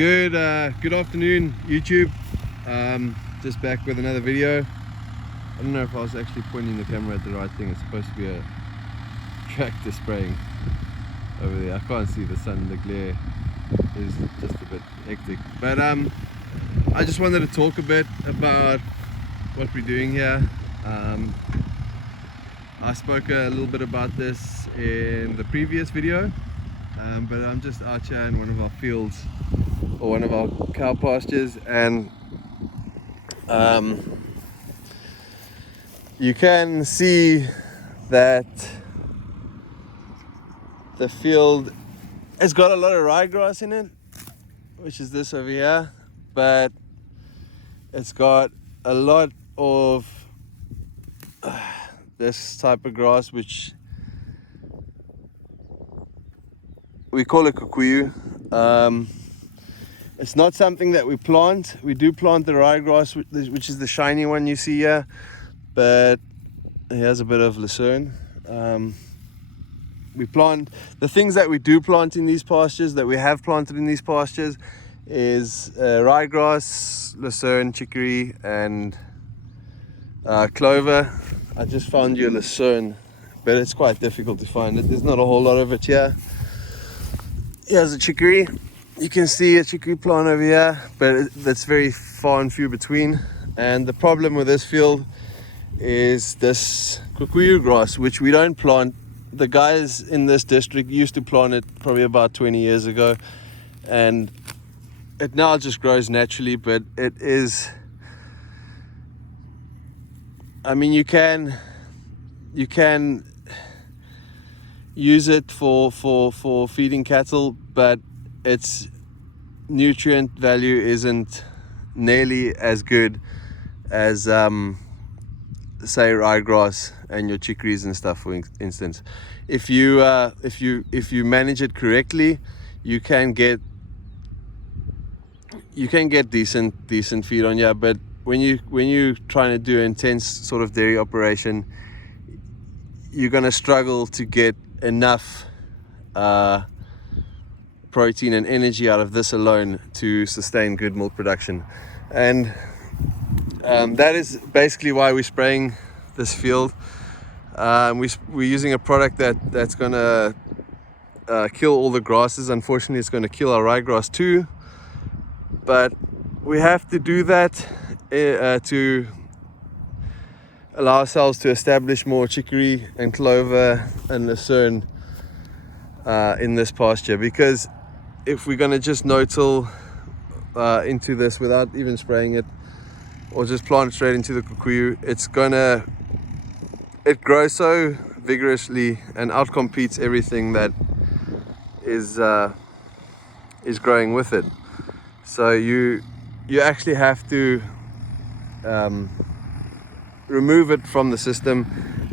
Good afternoon, YouTube. Just back with another video. I don't know if I was actually pointing the camera at the right thing. It's supposed to be a tractor spraying over there. I can't see the sun. The glare is just a bit hectic. But I just wanted to talk a bit about what we're doing here. I spoke a little bit about this in the previous video, but I'm just out here in one of our fields, or one of our cow pastures, and you can see that the field has got a lot of ryegrass in it, which is this over here, but it's got a lot of this type of grass, which we call it kikuyu. It's not something that we plant. We do plant the ryegrass, which is the shiny one you see here, but it has a bit of lucerne. We plant the things that we do plant in these pastures, that we have planted in these pastures, is ryegrass, lucerne, chicory, and clover. I just found you a lucerne, but it's quite difficult to find it. There's not a whole lot of it here. Here's a chicory. You can see a chicory plant over here, but that's very far and few between. And the problem with this field is this kikuyu grass, which we don't plant. The guys in this district used to plant it probably about 20 years ago, and it now just grows naturally. But it is, I mean, you can use it for feeding cattle, but its nutrient value isn't nearly as good as say ryegrass and your chicories and stuff, for instance. If you manage it correctly, you can get decent feed on here. But when you're trying to do an intense sort of dairy operation, you're going to struggle to get enough protein and energy out of this alone to sustain good milk production. And that is basically why we're spraying this field. We're using a product that's going to kill all the grasses. Unfortunately, it's going to kill our ryegrass too, but we have to do that to allow ourselves to establish more chicory and clover and lucerne in this pasture. Because if we're going to just no-till into this without even spraying it, or just plant straight into the kikuyu, it grows so vigorously and outcompetes everything that is growing with it. So you actually have to remove it from the system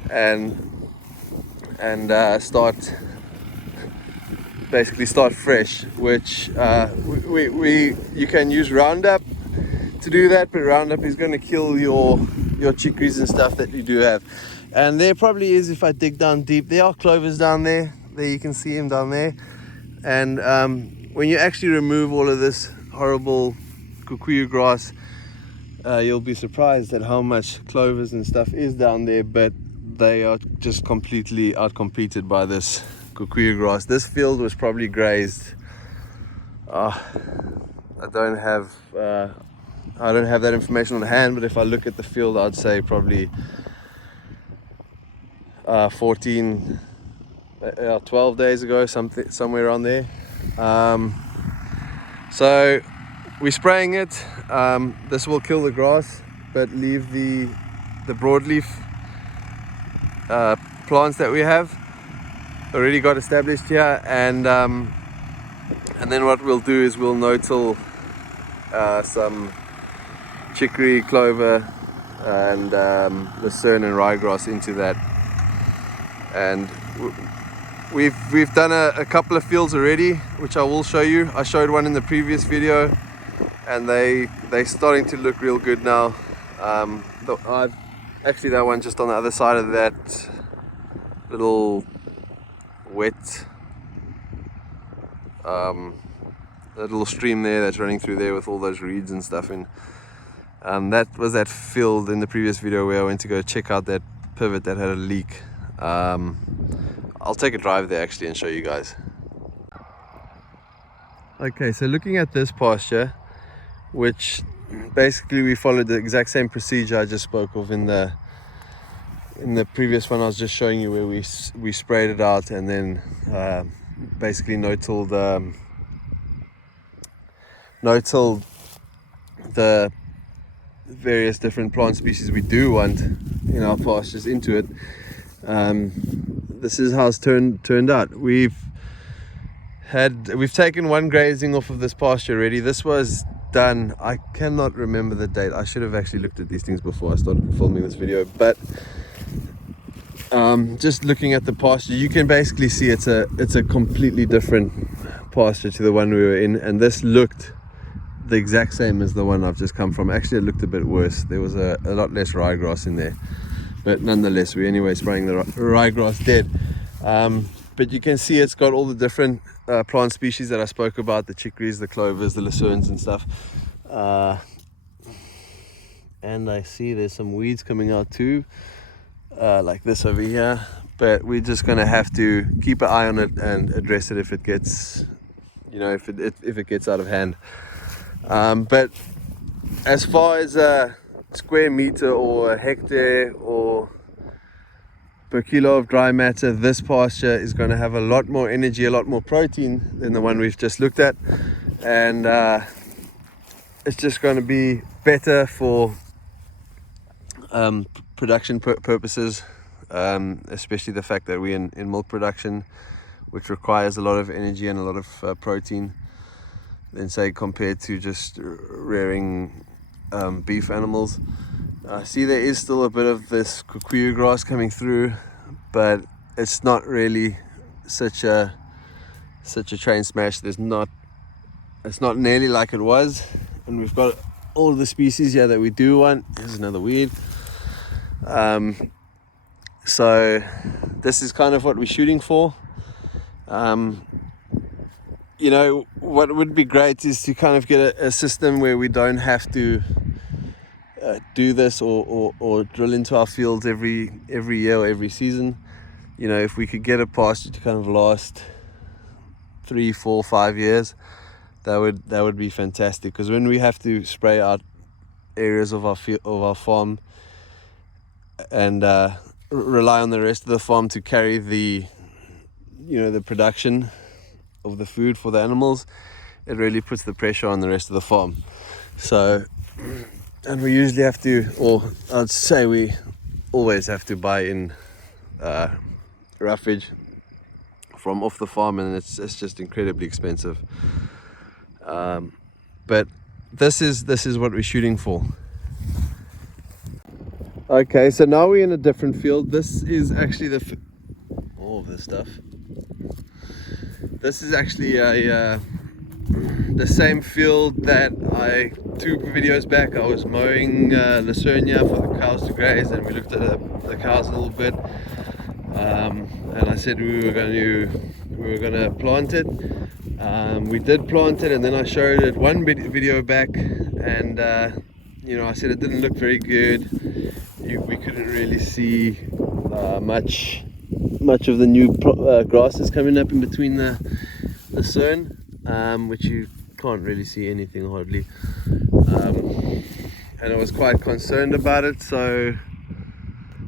and start fresh, which you can use Roundup to do that, but Roundup is going to kill your chicories and stuff that you do have. And there probably is, if I dig down deep, there are clovers down there. There you can see them down there. And when you actually remove all of this horrible kikuyu grass, you'll be surprised at how much clovers and stuff is down there, but they are just completely outcompeted by this kikuyu grass. This field was probably grazed, I don't have that information on hand, but if I look at the field, I'd say probably 12 days ago, somewhere around there. So we're spraying it. This will kill the grass, but leave the broadleaf plants that we have already got established here. And then what we'll do is we'll no-till some chicory, clover, and lucerne and ryegrass into that. And we've done a couple of fields already, which I will show you. I showed one in the previous video, and they're starting to look real good now. Actually, that one just on the other side of that little wet that little stream there that's running through there with all those reeds and stuff in. That was that field in the previous video where I went to go check out that pivot that had a leak. I'll take a drive there actually and show you guys. Okay, so looking at this pasture, which basically we followed the exact same procedure I just spoke of in the previous one I was just showing you, where we sprayed it out and then basically no-tilled the various different plant species we do want in our pastures into it. This is how it's turned out. We've taken one grazing off of this pasture already. This was done, I cannot remember the date. I should have actually looked at these things before I started filming this video, but just looking at the pasture, you can basically see it's a completely different pasture to the one we were in, and this looked the exact same as the one I've just come from. Actually, it looked a bit worse. There was a lot less ryegrass in there, but nonetheless, we're anyway spraying the ryegrass dead. But you can see it's got all the different plant species that I spoke about, the chicories, the clovers, the lucernes and stuff. And I see there's some weeds coming out too, like this over here. But we're just gonna have to keep an eye on it and address it if it gets, if it gets out of hand. But as far as a square meter or a hectare or per kilo of dry matter, this pasture is going to have a lot more energy, a lot more protein than the one we've just looked at, and it's just going to be better for production purposes, especially the fact that we're in milk production, which requires a lot of energy and a lot of protein than, say, compared to just rearing beef animals. See, there is still a bit of this kikuyu grass coming through, but it's not really such a train smash. It's not nearly like it was, and we've got all of the species here that we do want. Here's another weed. So this is kind of what we're shooting for. What would be great is to kind of get a system where we don't have to do this or drill into our fields every year or every season. If we could get a pasture to kind of last 3, 4, 5 years, that would be fantastic. Because when we have to spray out areas of our farm and rely on the rest of the farm to carry the production of the food for the animals, it really puts the pressure on the rest of the farm. So, and we usually have to, or I'd say we always have to buy in roughage from off the farm, and it's just incredibly expensive. But this is what we're shooting for. Okay, so now we're in a different field. This is actually all of this stuff. This is actually the same field that 2 videos back I was mowing Lucernia for the cows to graze, and we looked at the cows a little bit, and I said we were going to plant it. We did plant it, and then I showed it one video back, and I said it didn't look very good. We couldn't really see much of the new grasses coming up in between the lucerne, which you can't really see anything hardly, and I was quite concerned about it. So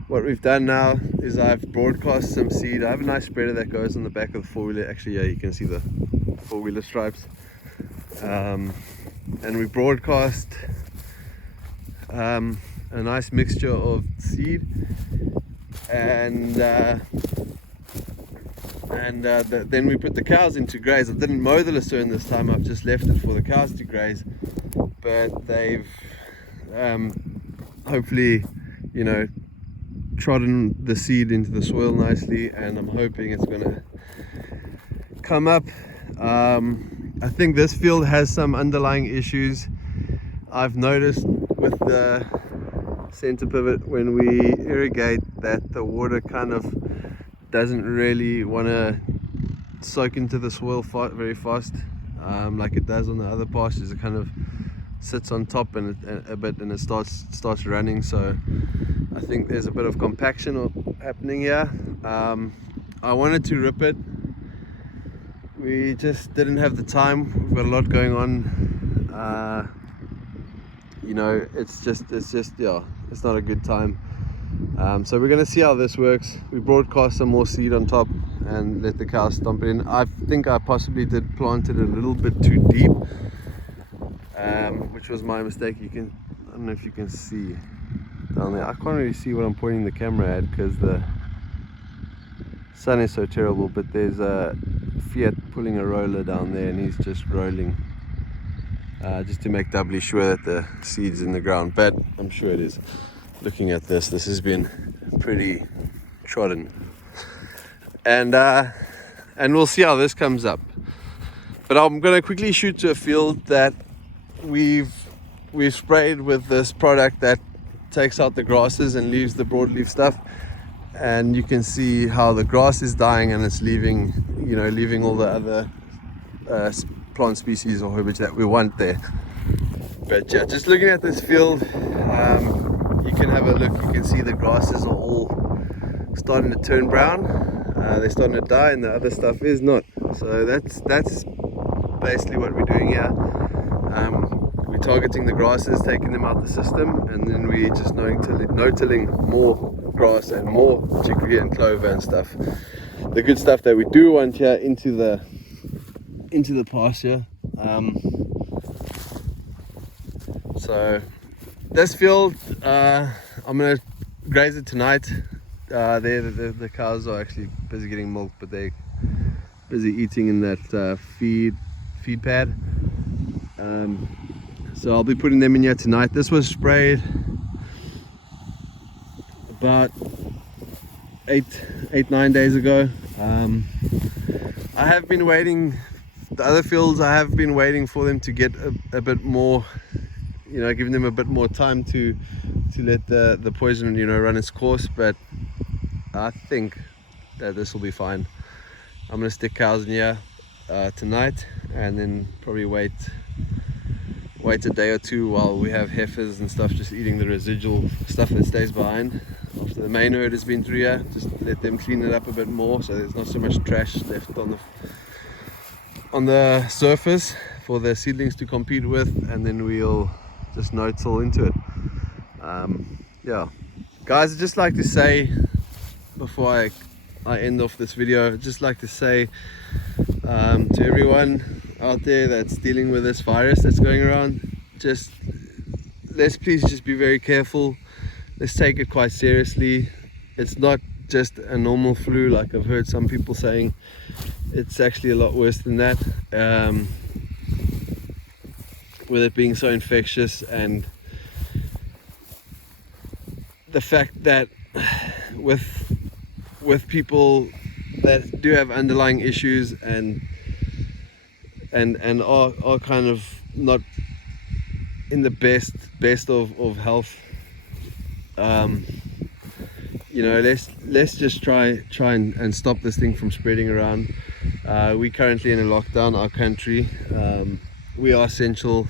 what we've done now is I've broadcast some seed. I have a nice spreader that goes on the back of the four-wheeler. Actually, yeah, you can see the four-wheeler stripes, and we broadcast a nice mixture of seed, and then we put the cows in to graze. I didn't mow the lucerne this time. I've just left it for the cows to graze, but they've hopefully trodden the seed into the soil nicely, and I'm hoping it's gonna come up. I think this field has some underlying issues. I've noticed with the center pivot, when we irrigate, that the water kind of doesn't really want to soak into the soil very fast. like it does on the other pastures. It kind of sits on top and a bit, and it starts running. So I think there's a bit of compaction happening here. I wanted to rip it. We just didn't have the time. We've got a lot going on. You know, it's just yeah, it's not a good time. So we're gonna see how this works. We broadcast some more seed on top and let the cows stomp it in. I think I possibly did plant it a little bit too deep, which was my mistake. I don't know if you can see down there. I can't really see what I'm pointing the camera at because the sun is so terrible, but there's a Fiat pulling a roller down there, and he's just rolling just to make doubly sure that the seed's in the ground, but I'm sure it is. Looking at this has been pretty trodden, and we'll see how this comes up. But I'm going to quickly shoot to a field that we've sprayed with this product that takes out the grasses and leaves the broadleaf stuff, and you can see how the grass is dying and it's leaving all the other plant species or herbage that we want there. But yeah, just looking at this field, you can have a look. You can see the grasses are all starting to turn brown. They're starting to die, and the other stuff is not. So that's basically what we're doing here. We're targeting the grasses, taking them out the system, and then we're just no-tilling more grass and more chicory and clover and stuff. The good stuff that we do want here into the pasture. So this field, I'm gonna graze it tonight. The cows are actually busy getting milk, but they're busy eating in that feed pad. So I'll be putting them in here tonight. This was sprayed about 8-9 days ago. I have been waiting. The other fields, I have been waiting for them to get a bit more, giving them a bit more time to let the poison run its course. But I think that this will be fine. I'm gonna stick cows in here tonight, and then probably wait a day or two while we have heifers and stuff just eating the residual stuff that stays behind after the main herd has been through here. Just let them clean it up a bit more so there's not so much trash left on the surface for the seedlings to compete with, and then we'll just no-till into it. Yeah, guys, I'd just like to say before I end off this video, I'd just like to say to everyone out there that's dealing with this virus that's going around, let's please just be very careful. Let's take it quite seriously. It's not just a normal flu like I've heard some people saying. It's actually a lot worse than that, with it being so infectious, and the fact that with people that do have underlying issues and are kind of not in the best of health, let's just try and stop this thing from spreading around. We're currently in a lockdown, our country. We are essential,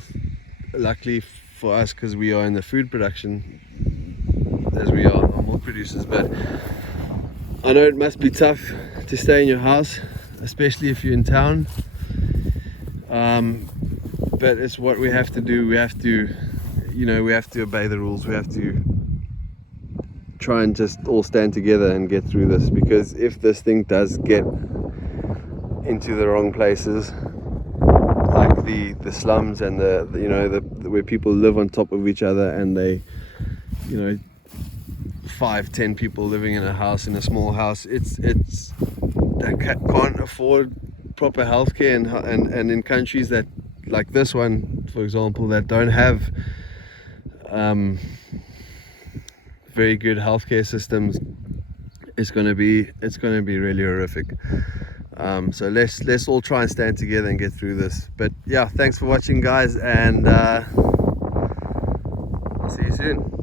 luckily for us, because we are in the food production as we are milk producers. But I know it must be tough to stay in your house, especially if you're in town. But it's what we have to do. We have to obey the rules. We have to try and just all stand together and get through this, because if this thing does get into the wrong places, like the slums and the where people live on top of each other, and they 5-10 people living in a small house, they can't afford proper healthcare, and in countries that, like this one for example, that don't have very good healthcare systems, it's going to be really horrific. So let's all try and stand together and get through this. But yeah, thanks for watching, guys, and I'll see you soon.